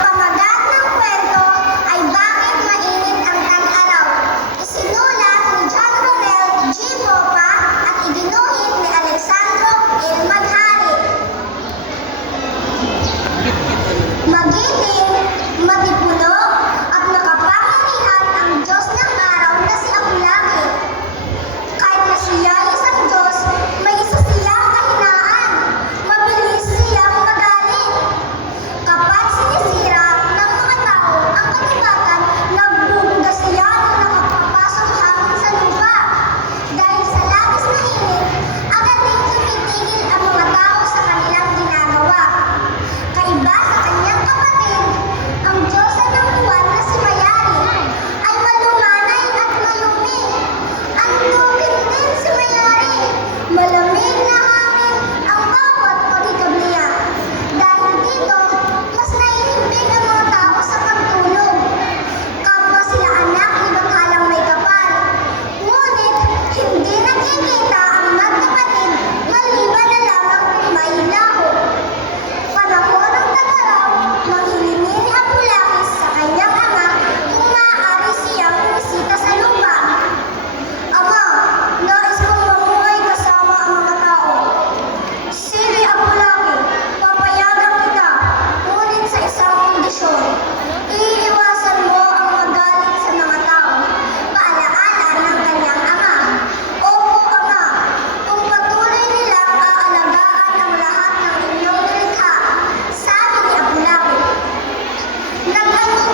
pamagat ng kwento ay Bakit Mainit ang Tag-araw. Isinulat ni John Romel G. Popa at iginuhit ni Alexandro L. Maghari. Magiting, matipuno, at makapangyarihan ang Diyos ng araw na si Aphrodite. Kahit na siya ay isang Diyos, may isa siyang kahinaan. Mabilis siyang magalit. Kapag sinisira ng mga tao ang katibakan, nagbubuga siya ng nakapapasok hangin sa lupa. Dahil sa labis na init, agad ding tumitigil ang mga tao sa kanilang ginagawa. Kaiba sa kanyang kapatid, ang diyosa ng buwan na si Mayari ay malumanay at mayumi. Ang tubig din si Mayari, malamig na hangin ang bawat pagikab niya. Dahil dito, mas naihimbing ang mga tao sa pagtulog. Kapwa sila anak ni Banghalang may kapal. Ngunit, hindi nakikita ang magkapatid maliban na lamang kung may laho. Panahon ng tag-araw, manghihingi ni Aphrodite sa kanyang ama kung maaari siyang bumisita sa lupa. Ama, nais kong mamuhay kasama ang mga tao. Sige, Aphrodite, papayagan kita, ngunit sa isang kondisyon. Iiwasan mo ang magalit sa mga tao. Paalaala ng kanyang ama. Opo, ama, kung patuloy nilang aalagaan ang lahat ng inyong nilikha, sabi ni Aphrodite. Nag-alok